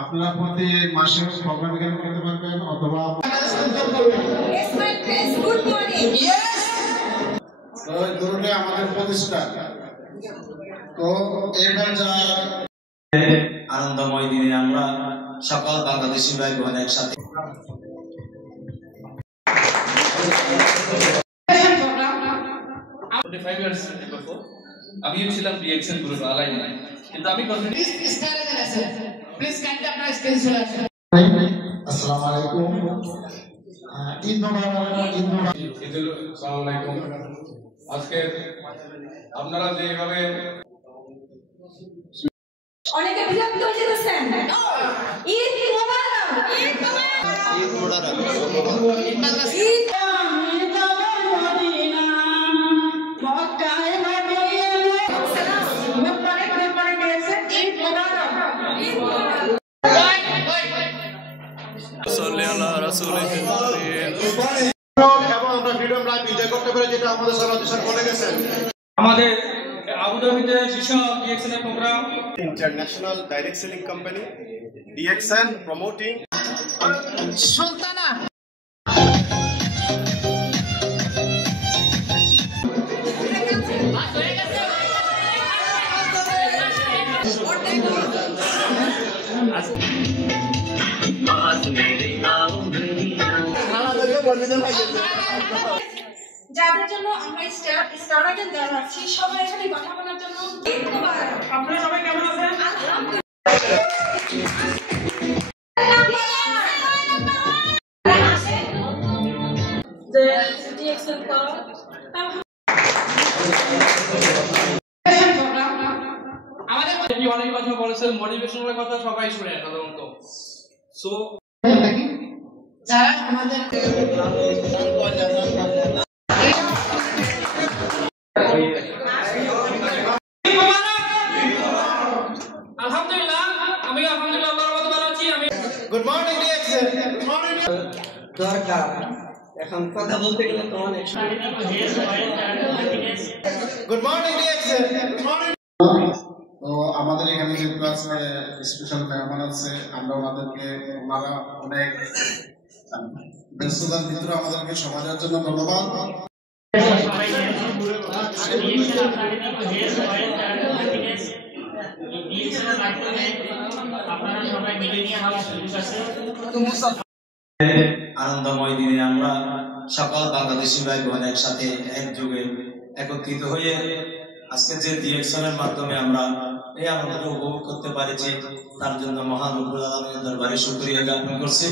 আপনারা প্রতি মাসে প্রোগ্রাম করতে পারবেন অথবা আমাদের প্রতিষ্ঠান তো এই আনন্দময় দিনে আমরা সকল বাংলাদেশি ভাই বোন একসাথে আমি ছিলাম রিঅ্যাকশন গ্রুপ আলাইন কিন্তু আমি প্লিজ কাইন্ডলি আপনারা স্টেজে চলে আসুন। আসসালামু আলাইকুম ঈদ মোবারক আসসালামু আলাইকুম। আজকে আপনারা যেভাবে অনেকে বিরক্ত হয়ে যেতেছেন ঈদ মোবারক ঈদ মোবারক ঈদ মোবারক ঈদ মোবারক ঈদ মদিনা মক্কায় মদিনা সালাম মোবারক মোবারক গেছে ঈদ মোবারক ঈদ মোবারক সাল্লাল্লাহু আলা রাসূলিহি এবং আমরা ফ্রিডম লাইভ এনজয় করতে পারি যেটা আমাদের সমাজের বলে গেছেন আমাদের আবুধাবিতে বিশাল ডিএক্সএন এর programme international direct selling company DXN promoting Sultana যাদের জন্য আমরা স্টার আইটেম দেওয়া রাখছি সবাই এখানে কথা বলার জন্য ঈদ মোবারক। আপনারা সবাই কেমন আছেন? অনেক কথা বলেছেন, মোটিভেশনাল কথা সবাই শুনে সাধারণত। সো যারা আমাদের আলহামদুলিল্লাহ আমি আলহামদুলিল্লাহ আল্লাহর রহমতে ভালো আছি। আমি good morning DXN good morning দরকার এখন কথা বলতে গেলে তো অনেক good morning DXN good morning. তো আমাদের এখানে যে আছে স্পেশাল মেহমান আছে আমরা ওনাদেরকে ওনারা অনেক ব্যস্ততার ভিতরে আমাদেরকে সময় দেওয়ার জন্য ধন্যবাদ। আনন্দময় দিনে আমরা সকল বাংলাদেশি ভাই বোন একসাথে একযোগে একত্রিত হয়ে আজকে যে ডিএক্সনের মাধ্যমে আমরা এই আনন্দকে উপভোগ করতে পারছি তার জন্য মহান রব্বুল আলামিনের দরবারে শুকরিয়া জ্ঞাপন করছি।